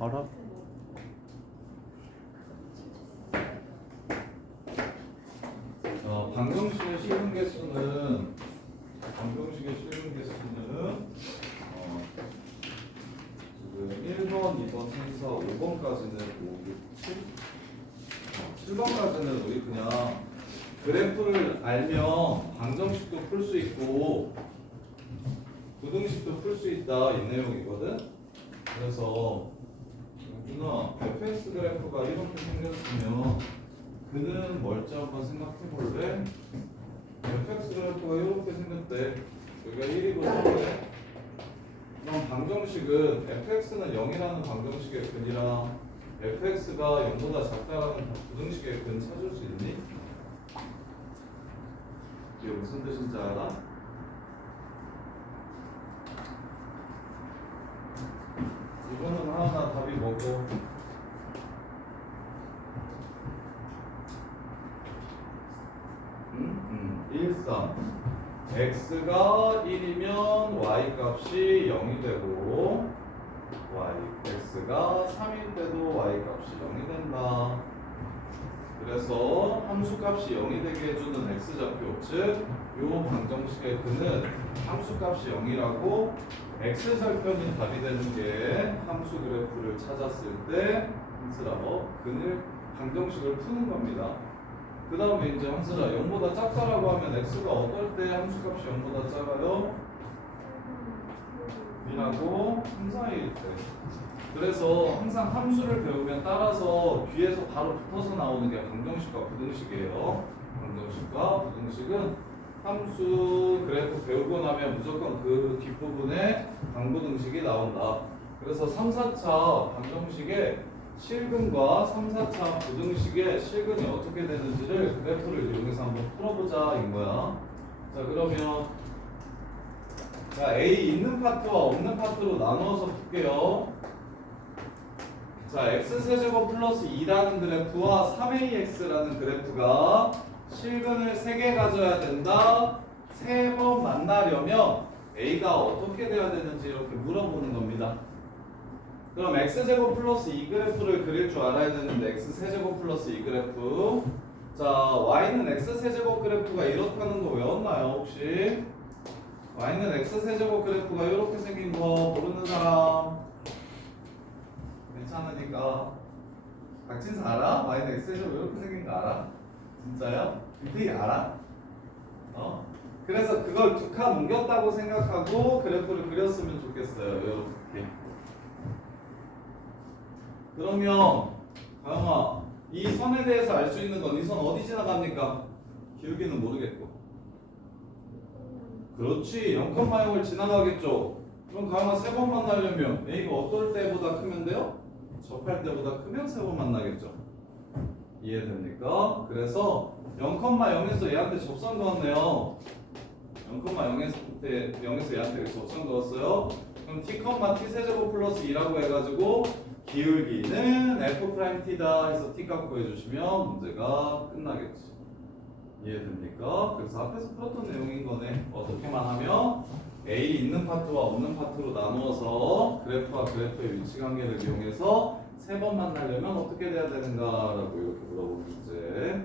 알아? 방정식의 실분 개수는 지금 1번, 2번, 3, 4, 5번까지는 5, 6, 7? 7번까지는 우리 그냥 그래프를 알면 방정식도 풀 수 있고 부등식도 풀 수 있다 이 내용이거든. 그래서 누나 fx 그래프가 이렇게 생겼으면 그는 뭘지 한번 생각해 볼래? fx 그래프가 이렇게 생겼대. 여기가 1이고 3이래. 그럼 방정식은 fx는 0이라는 방정식의 근이랑 fx가 0보다 작다라는 부등식의 근 찾을 수 있니? 이게 무슨 뜻인지 알아? 이거는 하나 답이 뭐고? 1, 3 x가 1이면 y 값이 0이 되고 x가 3일 때도 y 값이 0이 된다. 그래서 함수 값이 0이 되게 해주는 x좌표, 즉 요 방정식의 근은 함수 값이 0이라고 x절편이 답이 되는 게 함수 그래프를 찾았을 때 함수라고 근을 방정식을 푸는 겁니다. 그 다음에 이제 함수가 0보다 작다라고 하면 x가 어떨 때 함수값이 0보다 작아요? 2라고 3, 4일 때. 그래서 항상 함수를 배우면 따라서 뒤에서 바로 붙어서 나오는 게 방정식과 부등식이에요. 방정식과 부등식은 함수 그래프 배우고 나면 무조건 그 뒷부분에 방부등식이 나온다. 그래서 3, 4차 방정식에 실근과 3, 4차 부등식의 실근이 어떻게 되는지를 그래프를 이용해서 한번 풀어보자 인 거야. 자, 그러면 자, A 있는 파트와 없는 파트로 나누어서 풀게요. 자, x세제곱 플러스 2라는 그래프와 3ax라는 그래프가 실근을 3개 가져야 된다. 3번 만나려면 A가 어떻게 돼야 되는지 이렇게 물어보는 겁니다. 그럼 x제곱 플러스 2 그래프를 그릴 줄 알아야 되는데 x세제곱 플러스 2 그래프. 자, y는 x세제곱 그래프가 이렇다는 거 외웠나요 혹시? y는 x세제곱 그래프가 이렇게 생긴 거 모르는 사람? 괜찮으니까. 박진수 알아? y는 x세제곱 이렇게 생긴 거 알아? 진짜요? 디테일 알아? 그래서 그걸 두 칸 옮겼다고 생각하고 그래프를 그렸으면 좋겠어요. 이렇게. 그러면 가영아, 이 선에 대해서 알 수 있는 건 이 선 어디 지나갑니까? 기울기는 모르겠고. 그렇지, 0,0을 지나가겠죠. 그럼 가영아 3번 만나려면 A가 어떨 때보다 크면 돼요? 접할 때보다 크면 3번 만나겠죠. 이해됩니까? 그래서 0,0에서 얘한테 접선 그었네요. 0,0에서 얘한테 접선 그었어요. 그럼 t, t 세제곱 플러스 2라고 해가지고 기울기는 f't다 해서 t 값 구해주시면 문제가 끝나겠지. 이해됩니까? 그래서 앞에서 풀었던 내용인 거네. 어떻게만 하면 A 있는 파트와 없는 파트로 나누어서 그래프와 그래프의 위치 관계를 이용해서 3번 만나려면 어떻게 돼야 되는가라고 이렇게 물어보는 문제.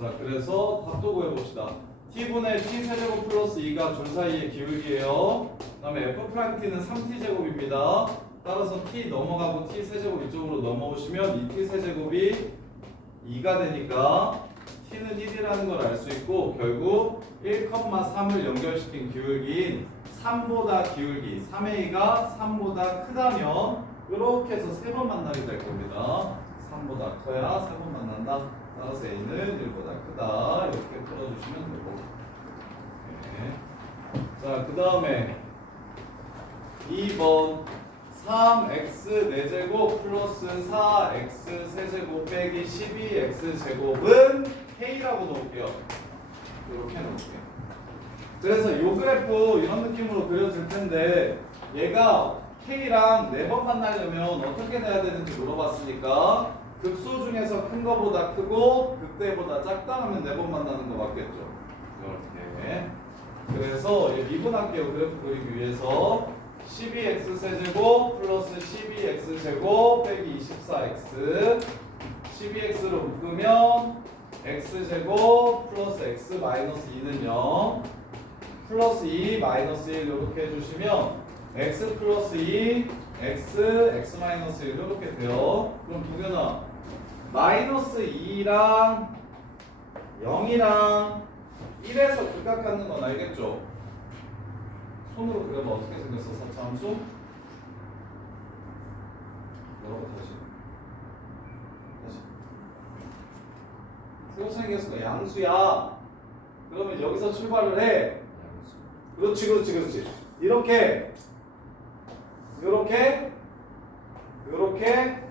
자, 그래서 답도 구해봅시다. t분의 t 세제곱 플러스 2가 줄 사이의 기울기예요. 그 다음에 f't는 3t 제곱입니다. 따라서 t 넘어가고 t 세제곱 이쪽으로 넘어오시면 2t 세제곱이 2가 되니까 t는 1이라는 걸 알 수 있고 결국 1,3을 연결시킨 기울기인 3보다 기울기 3a가 3보다 크다면 이렇게 해서 3번 만나게 될 겁니다. 3보다 커야 3번 만난다. 따라서 a는 1보다 크다. 이렇게 풀어주시면 되고. 네. 자, 그 다음에 2번 3x 4제곱 플러스 4x 세제곱 빼기 12x 제곱은 k라고 놓을게요. 이렇게 놓을게요. 그래서 이 그래프 이런 느낌으로 그려질 텐데 얘가 k랑 4번 만나려면 어떻게 돼야 되는지 물어봤으니까 극소 중에서 큰 거보다 크고 극대보다 작다 하면 4번 만나는 거 맞겠죠? 이렇게. 그래서 미분할게요. 그래프 그리기 위해서 12x 세제곱 플러스 12x제곱 빼기 24x 12x로 묶으면 x제곱 플러스 x 마이너스 2는 0 플러스 2 마이너스 1 이렇게 해주시면 x 플러스 2 x 마이너스 1 이렇게 돼요. 그럼 동현아 마이너스 2랑 0이랑 1에서 극각 갖는 건 알겠죠? 손으로 그려봐. 어떻게 생겼어? 4차 함수? 뭐라고 다시 새로 생겼으니까 양수야. 그러면 여기서 출발을 해. 그렇지.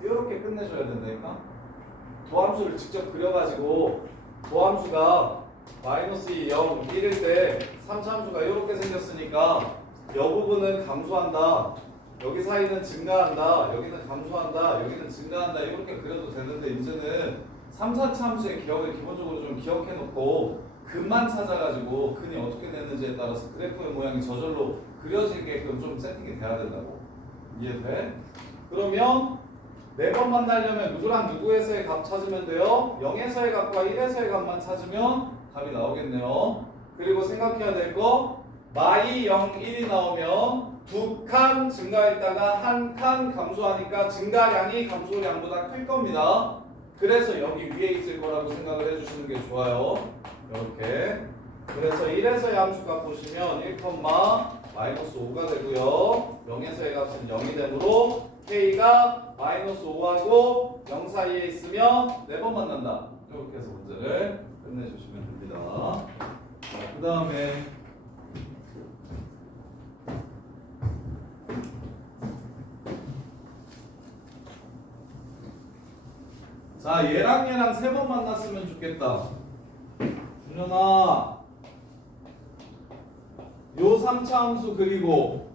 이렇게 끝내줘야 된다니까. 도함수를 직접 그려가지고 도함수가 마이너스 2, 0, 1일 때 3차 함수가 이렇게 생겼으니까 이 부분은 감소한다. 여기 사이는 증가한다. 여기는 감소한다. 여기는 증가한다. 이렇게 그려도 되는데 이제는 3, 4차 함수의 기억을 기본적으로 좀 기억해놓고 근만 찾아가지고 근이 어떻게 되는지에 따라서 그래프의 모양이 저절로 그려지게끔 좀 세팅이 돼야 된다고. 이해돼? 그러면 매번 만나려면 누구랑 누구에서의 값 찾으면 돼요? 0에서의 값과 1에서의 값만 찾으면 답이 나오겠네요. 그리고 생각해야 될 거 마이 0, 1이 나오면 2칸 증가했다가 1칸 감소하니까 증가량이 감소량보다 클 겁니다. 그래서 여기 위에 있을 거라고 생각을 해주시는 게 좋아요. 이렇게. 그래서 1에서의 함수값 보시면 1, 마이너스 5가 되고요. 0에서의 값은 0이 되므로 K가 마이너스 5하고 0 사이에 있으면 4번 만난다. 이렇게 해서 문제를 끝내주시면 됩니다. 자, 그 다음에 자, 얘랑 3번 만났으면 좋겠다. 준현아, 요 3차 함수 그리고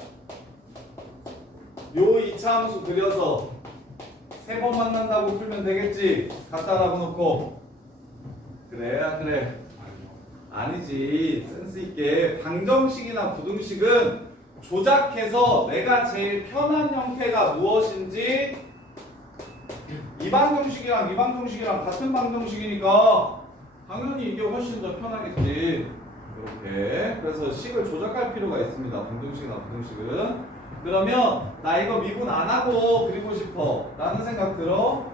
요 2차 함수 그려서 3번 만난다고 풀면 되겠지? 갖다 놔놓고. 그래? 아니지. 센스있게 방정식이나 부등식은 조작해서 내가 제일 편한 형태가 무엇인지 이 방정식이랑 이 방정식이랑 같은 방정식이니까 당연히 이게 훨씬 더 편하겠지. 이렇게. 그래서 식을 조작할 필요가 있습니다. 방정식이나 부등식은. 그러면 나 이거 미분 안 하고 그리고 싶어 라는 생각 들어?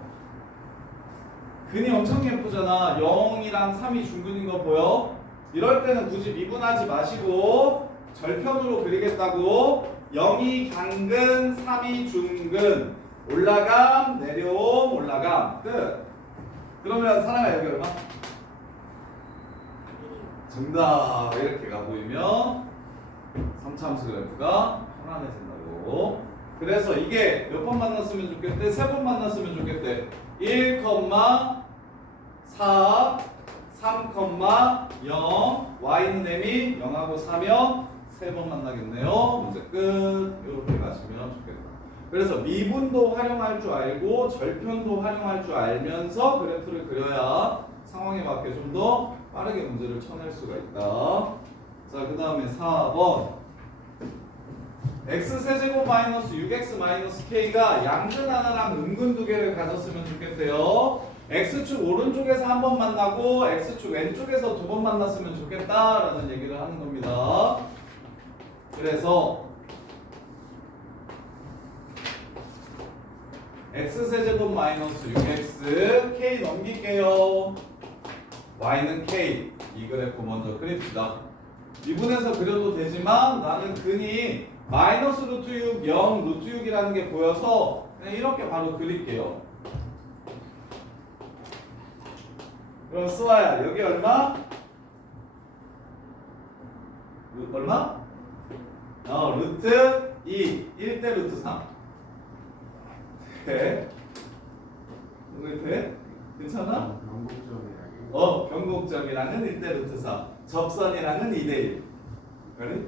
근이 엄청 예쁘잖아. 0이랑 3이 중근인 거 보여? 이럴 때는 굳이 미분하지 마시고 절편으로 그리겠다고 0이 강근 3이 중근 올라감 내려옴 올라감 끝. 그러면 사랑아 여기 얼마? 정답. 이렇게 가 보이면 3차 함수 그래프가 편안해진다고. 그래서 이게 몇 번 만났으면 좋겠대? 3번 만났으면 좋겠대. 1, 4, 3, 0 y는 m이 0하고 4면 3번 만나겠네요. 문제 끝. 이렇게 가시면 좋겠다. 그래서 미분도 활용할 줄 알고 절편도 활용할 줄 알면서 그래프를 그려야 상황에 맞게 좀 더 빠르게 문제를 쳐낼 수가 있다. 자, 그 다음에 4번 x세제곱 마이너스 6x 마이너스 k가 양근 하나랑 음근 두 개를 가졌으면 좋겠대요. x축 오른쪽에서 한 번 만나고 x축 왼쪽에서 2번 만났으면 좋겠다라는 얘기를 하는 겁니다. 그래서 x세제곱 마이너스 6x k 넘길게요. y는 k. 이 그래프 먼저 그립시다. 미분해서 그려도 되지만 나는 근이 마이너스 루트 6, 0, 루트 6이라는 게 보여서 그냥 이렇게 바로 그릴게요. 그럼 수아야 여기 얼마? 얼마? 루트 2, 1대 루트 3. 돼? 이거 돼? 괜찮아? 변곡점이랑은 1대 루트 4. 접선이랑은 2대 1. 그래?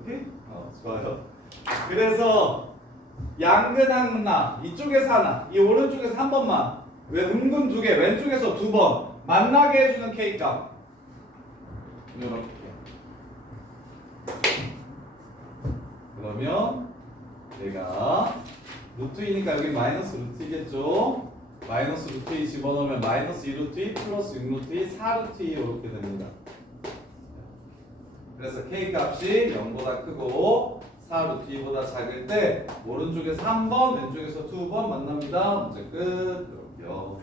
오케이? 좋아요. 그래서 양근 하나, 이쪽에서 하나, 이 오른쪽에서 한 번만. 왜 음근 두 개, 왼쪽에서 2번 만나게 해주는 K값. 이렇게. 그러면 얘가 루트 2니까 여기 마이너스 루트 2겠죠? 마이너스 루트 2 집어넣으면 마이너스 2루트 2 플러스 6루트 2 4루트 2 이렇게 됩니다. 그래서 k 값이 0보다 크고 4루트 2보다 작을 때 오른쪽에서 3번 왼쪽에서 2번 만납니다. 문제 끝. 이렇게요.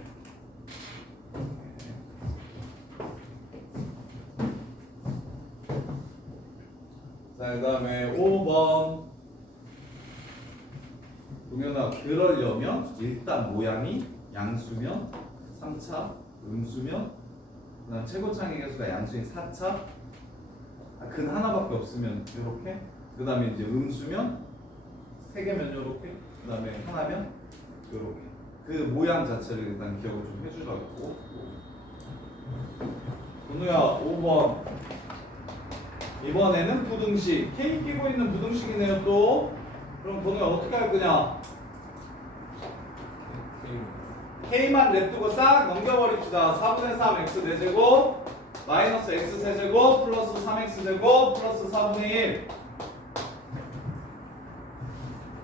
자, 그 다음에 5번. 동현아, 그러려면 일단 모양이 양수면 3차, 음수면 그 다음 최고창의 개수가 양수인 4차, 근 하나밖에 없으면 이렇게, 그 다음에 이제 음수면 3개면 이렇게, 그 다음에 하나면 이렇게. 그 모양 자체를 일단 기억을 좀 해주라고. 건우야, 5번. 이번에는 부등식. K 끼고 있는 부등식이네요, 또. 그럼 건우야, 어떻게 할 거냐? K만 냅두고 싹 넘겨버립시다. 4분의 3 x 4제곱 마이너스 x 세제곱 플러스 3x제곱 플러스 4분의 1.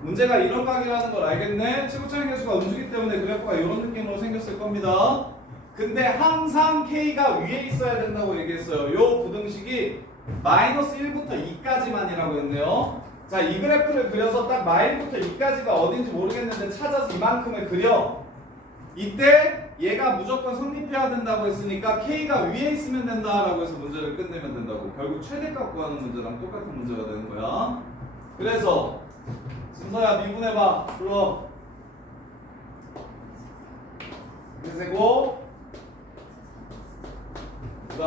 문제가 이런 각이라는 걸 알겠네. 최고차의 개수가 음수기 때문에 그래프가 이런 느낌으로 생겼을 겁니다. 근데 항상 K가 위에 있어야 된다고 얘기했어요. 요 부등식이 마이너스 1부터 2까지만이라고 했네요. 자, 이 그래프를 그려서 딱 마일부터 2까지가 어딘지 모르겠는데 찾아서 이만큼을 그려. 이때 얘가 무조건 성립해야 된다고 했으니까 K가 위에 있으면 된다라고 해서 문제를 끝내면 된다고. 결국 최대값 구하는 문제랑 똑같은 문제가 되는 거야. 그래서 순서야 미분해봐. 불러. 세제곱 그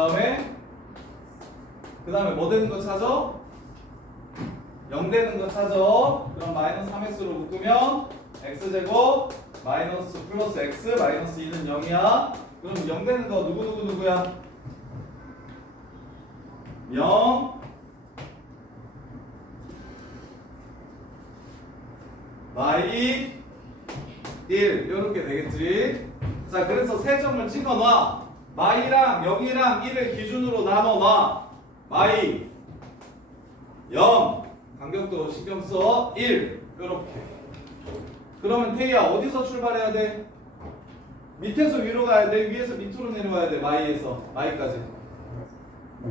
다음에 뭐 되는 거 찾아? 0 되는 거 찾아. 그럼 마이너스 3x로 묶으면 x제곱 마이너스 플러스 x 마이너스 2는 0이야. 그럼 0 되는 거 누구야? 0 마이 1 이렇게 되겠지. 자, 그래서 세 점을 찍어놔. 마이랑 0이랑 1을 기준으로 나눠놔. 마이 0 간격도 신경 써 1 이렇게. 그러면 태희야 어디서 출발해야 돼? 밑에서 위로 가야 돼? 위에서 밑으로 내려와야 돼? 마이에서 마이까지.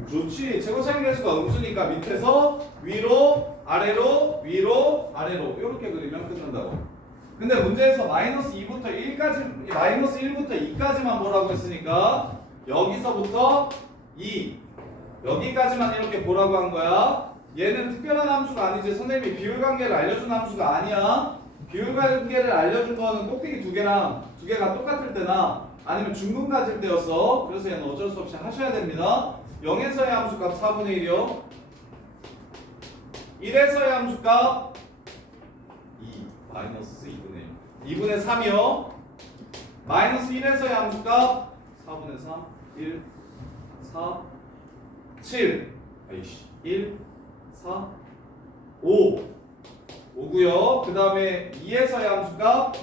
그렇지. 최고차의 개수가 음수니까 밑에서 위로 아래로 위로 아래로 이렇게 그리면 끝난다고. 근데 문제에서 마이너스 2부터 1까지 마이너스 1부터 2까지만 보라고 했으니까 여기서부터 2 여기까지만 이렇게 보라고 한 거야. 얘는 특별한 함수가 아니지. 선생님이 비율관계를 알려준 함수가 아니야. 비율관계를 알려준 거는 꼭대기 두 개가 똑같을 때나 아니면 중근가질 때였어. 그래서 얘는 어쩔 수 없이 하셔야 됩니다. 0에서의 함수값 4분의 1이요. 1에서의 함수값 2 마이너스 2분의 1 2분의 3이요. 마이너스 1에서의 함수값 4분의 3 1 4 7 아이씨 1 4 5 5고요. 그 다음에 2에서의 함수값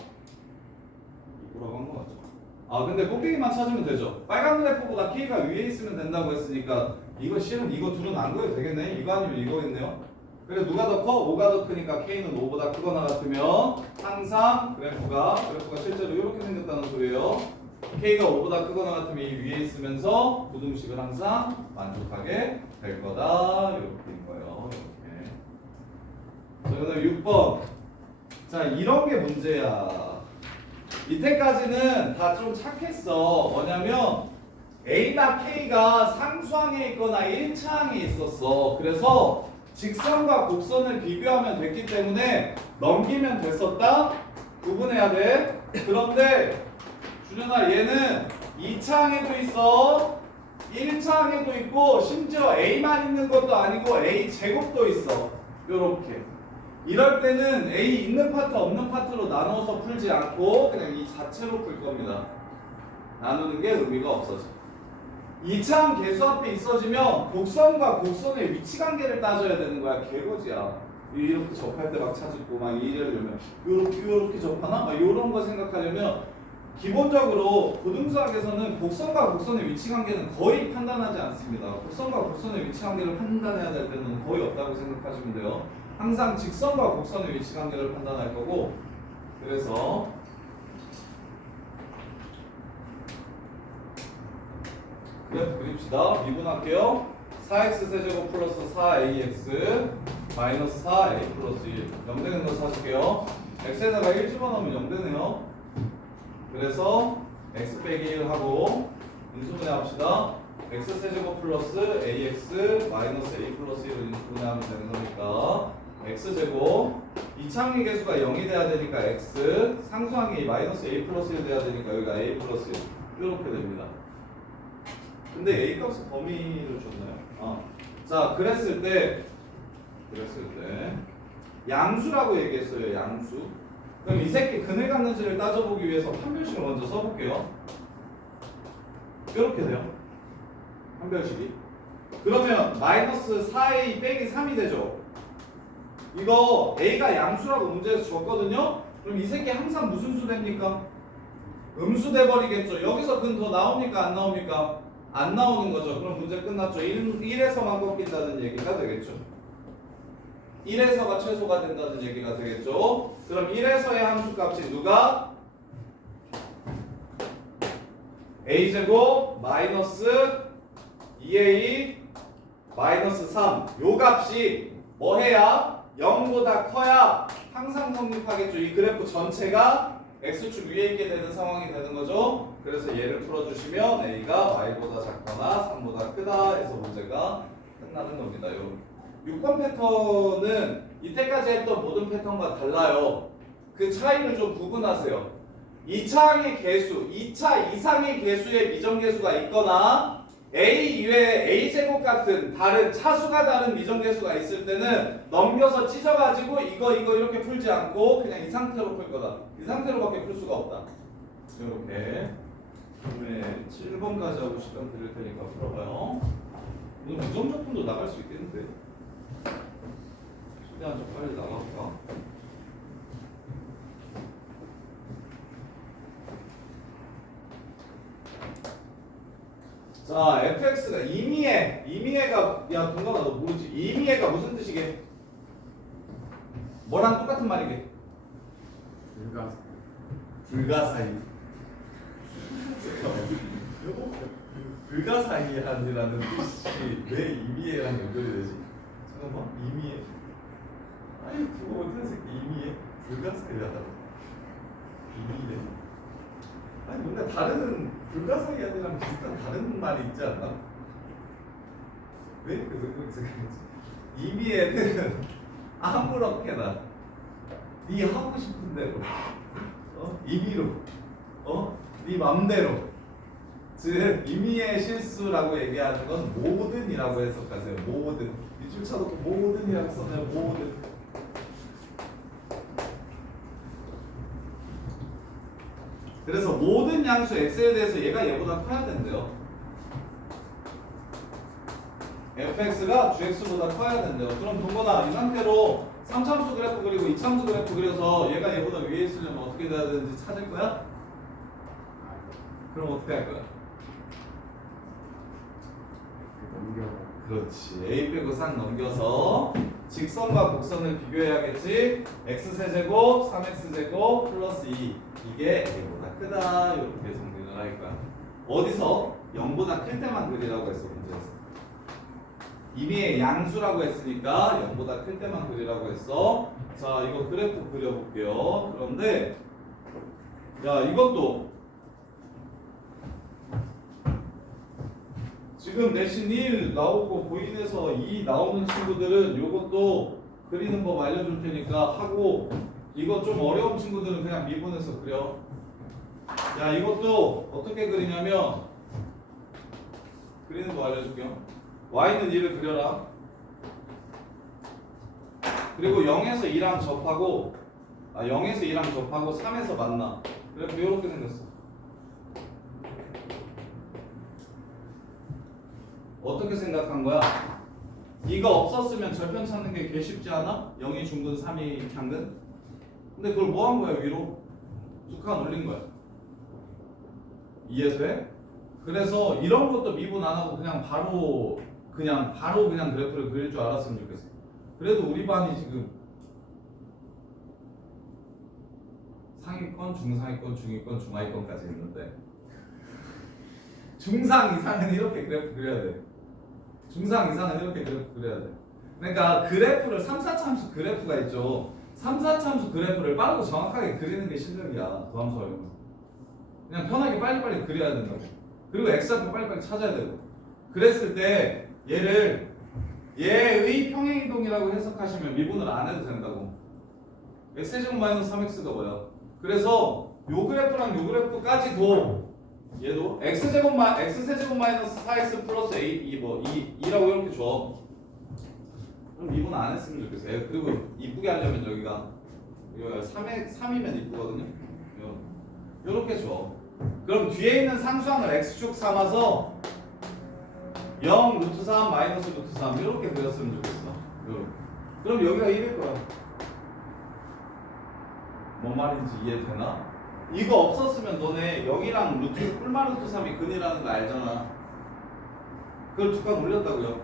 뭐라고 한 거 같죠? 아, 근데 꼭대기만 찾으면 되죠. 빨간 그래프보다 K가 위에 있으면 된다고 했으니까 이거 실은 이거 둘은 안 그려도 되겠네. 이거 아니면 이거겠네요. 그래 누가 더 커? 5가 더 크니까 K는 5보다 크거나 같으면 항상 그래프가 실제로 이렇게 생겼다는 소리예요. K가 5보다 크거나 같으면 이 위에 있으면서 부등식을 항상 만족하게 될 거다. 이렇게인 거예요. 이렇게. 자, 그 다음에 6번. 자, 이런 게 문제야. 이때까지는 다 좀 착했어. 뭐냐면 A나 K가 상수항에 있거나 1차항에 있었어. 그래서 직선과 곡선을 비교하면 됐기 때문에 넘기면 됐었다. 구분해야 돼. 그런데 준현아, 얘는 2차항에도 있어 1차항에도 있고 심지어 A만 있는 것도 아니고 A 제곱도 있어. 요렇게. 이럴 때는 A 있는 파트 없는 파트로 나눠서 풀지 않고 그냥 이 자체로 풀 겁니다. 나누는 게 의미가 없어져. 2차항 개수 앞에 있어지면 곡선과 곡선의 위치 관계를 따져야 되는 거야. 개거지야. 이렇게 접할 때 막 찾고 막 이러려면 요렇게 접하나? 막 요런 거 생각하려면 기본적으로 고등수학에서는 곡선과 곡선의 위치 관계는 거의 판단하지 않습니다. 곡선과 곡선의 위치 관계를 판단해야 될 때는 거의 없다고 생각하시면 돼요. 항상 직선과 곡선의 위치 관계를 판단할 거고, 그래서 그래프 그립시다. 미분할게요. 4x 세제곱 플러스 4ax 마이너스 4a 플러스 1 0되는 거 찾을게요. x에다가 1 집어넣으면 0되네요. 그래서 x 빼기 1 하고 인수분해 합시다. x 세제곱 플러스 ax 마이너스 a 플러스 1을 인수분해하면 되는 거니까 x제곱 이차항의 개수가 0이 돼야 되니까 x 상수항이 마이너스 a 플러스 1 돼야 되니까 여기가 a 플러스 1 이렇게 됩니다. 근데 a 값은 범위를 줬나요? 자 그랬을 때 양수라고 얘기했어요. 양수. 그럼 이 새끼 근을 갖는지를 따져보기 위해서 판별식을 먼저 써볼게요. 이렇게 돼요. 판별식이. 그러면 마이너스 4a 빼기 3이 되죠. 이거 a가 양수라고 문제에서 줬거든요. 그럼 이 새끼 항상 무슨 수 됩니까? 음수 돼버리겠죠. 여기서 근 더 나옵니까? 안 나옵니까? 안 나오는 거죠. 그럼 문제 끝났죠. 1에서만 꺾인다는 얘기가 되겠죠. 1에서가 최소가 된다는 얘기가 되겠죠. 그럼 1에서의 함수값이 누가? a제곱 마이너스 2a 마이너스 3 요 값이 뭐 해야? 0보다 커야 항상 성립하겠죠. 이 그래프 전체가 x축 위에 있게 되는 상황이 되는 거죠. 그래서 얘를 풀어주시면 a가 y보다 작거나 3보다 크다 해서 문제가 끝나는 겁니다. 요 6번 패턴은 이때까지 했던 모든 패턴과 달라요. 그 차이를 좀 구분하세요. 2차항의 개수, 2차 이상의 개수의 미정계수가 있거나 a 이외에 a제곱 같은 다른 차수가 다른 미정계수가 있을 때는 넘겨서 찢어가지고 이거 이렇게 풀지 않고 그냥 이 상태로 풀 거다. 이 상태로밖에 풀 수가 없다. 이렇게 그다음에 7번까지 하고 시간 드릴 테니까 풀어봐요. 오늘 부정적분도 나갈 수 있겠는데 최대한 좀 빨리 나가볼까? 자, fx가 이미애가 야 동감아 너 모르지? 이미애가 무슨 뜻이게? 뭐랑 똑같은 말이게? 불가사의. 불가사의한이라는 뜻이 왜 이미애랑 연결이 되지? 잠깐만 이미애. 아니 그거 어떤 새끼 이미애? 불가사의하다. 이미애. 아니 뭔가 다른 불가사의한이랑 비슷한 다른 말이 있지 않나? 왜 그렇게 생각했지? 이미애는 아무렇게나 네 하고 싶은 대로 임의로 네 맘대로 즉 임의의 실수라고 얘기하는 건 모든이라고 해석하세요. 모든 밑줄 쳐놓고 모든이라고 써요. 모든. 그래서 모든 양수 x에 대해서 얘가 얘보다 커야 된대요. fx가 gx보다 커야 된대요. 그럼 동건아 이 상태로 3참수 그래프 그리고 2참수 그래프 그려서 얘가 얘보다 위에 있으려면 어떻게 돼야 되는지 찾을 거야? 그럼 어떻게 할 거야? 그렇지. a 빼고 싹 넘겨서 직선과 곡선을 비교해야겠지. x세제곱 3x제곱 플러스 2 이게 a보다 크다 이렇게 정리를 할 거야. 어디서? 0보다 클 때만 그리라고 했어 문제에서. 이미 양수라고 했으니까 0보다 클 때만 그리라고 했어. 자 이거 그래프 그려볼게요. 그런데 야 이것도 지금 내신 1 나오고 보인에서 2 나오는 친구들은 요것도 그리는 법 알려줄 테니까 하고, 이거 좀 어려운 친구들은 그냥 미분해서 그려. 야 이것도 어떻게 그리냐면 그리는 거 알려줄게요. y는 1을 그려라. 그리고 0에서 2랑 접하고 0에서 2랑 접하고 3에서 만나. 그래서 이렇게 생겼어. 어떻게 생각한 거야? 이거 없었으면 절편 찾는 게 개 쉽지 않아? 0이 중근 3이 향근? 근데 그걸 뭐 한 거야 위로? 두 칸 올린 거야. 이해돼? 그래서 이런 것도 미분 안 하고 그냥 바로 그래프를 그릴 줄 알았으면 좋겠어. 그래도 우리 반이 지금 상위권, 중상위권, 중위권, 중하위권까지 있는데 중상 이상은 이렇게 그래프 그려야 돼. 중상 이상은 이렇게 그래프 그려야 돼. 그러니까 그래프를 3, 4참수 그래프가 있죠. 3, 4참수 그래프를 빠르고 정확하게 그리는 게 실력이야. 도함수하려면. 그냥 편하게 빨리빨리 그려야 된다고. 그리고 x좌표 빨리빨리 찾아야 되고. 그랬을 때 얘를 얘의 평행이동이라고 해석하시면 미분을 안 해도 된다고. x제곱 마이너스 3x가 뭐야? 그래서 요 그래프랑 요 그래프까지도 얘도 x세제곱 마이너스 4x 플러스 a 2라고 이렇게 줘. 그럼 미분 안 했으면 좋겠어. 그리고 이쁘게 하려면 여기가 3이면 이쁘거든요. 요렇게 줘. 그럼 뒤에 있는 상수항을 x축 삼아서 0, 루트 3, 마이너스 루트 3 이렇게 그렸으면 좋겠어. 요렇게. 그럼 여기가 1일 거야. 뭔 말인지 이해되나? 이거 없었으면 너네 0이랑 루트 꿀마 루트 3이 근이라는 거 알잖아. 그걸 두 칸 올렸다고요.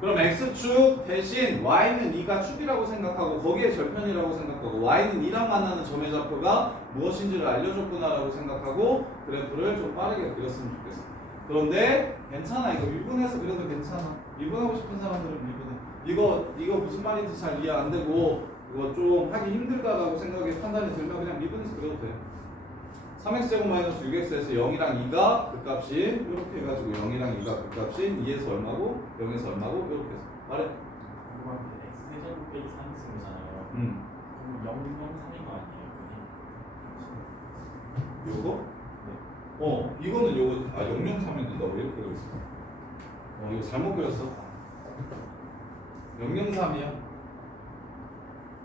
그럼 x축 대신 y는 2가 축이라고 생각하고 거기에 절편이라고 생각하고 y는 2랑 만나는 점의 좌표가 무엇인지를 알려줬구나라고 생각하고 그래프를 좀 빠르게 그렸으면 좋겠어. 그런데 괜찮아. 이거 미분해서 그려도 괜찮아. 미분하고 싶은 사람들은 미분해. 이거 무슨 말인지 잘 이해 안 되고 이거 좀 하기 힘들다라고 생각이 판단이 들면 그냥 미분해서 그려도 돼. 3x제곱 마이너스 6x에서 0이랑 2가 극값인 이렇게 해가지고 0이랑 2가 극값인 2에서 얼마고 0에서 얼마고 이렇게 해서 말해. 궁금한데 x제곱 빼기 3x잖아요. 그럼 0, 3인 거 아니에요? 요거? 네. 이거는 요거 003이 된다고 이렇게 그렸어. 이거 잘못 그렸어. 003이야.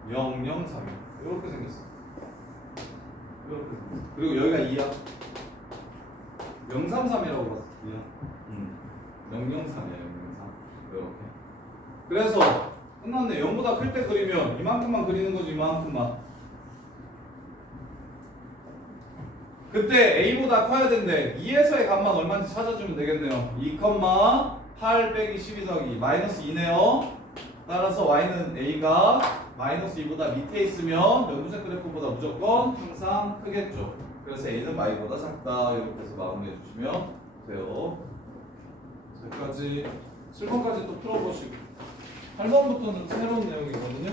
003이야. 이렇게 생겼어. 이렇게. 그리고 여기가 2야. 033이라고 봤어. 2야. 003이야. 003. 이렇게. 그래서 끝났네. 0보다 클 때 그리면 이만큼만 그리는 거지. 이만큼만. 그때 a보다 커야 된대. 2에서의 값만 얼마인지 찾아주면 되겠네요. 2,8 빼기 12 더하기 2 마이너스 2네요. 따라서 y는 a가 마이너스 2보다 밑에 있으면 연두색 그래프보다 무조건 항상 크겠죠. 그래서 a는 y보다 작다. 이렇게 해서 마무리해 주시면 돼요. 여기까지 7번까지 또 풀어보시고 8번부터는 새로운 내용이거든요.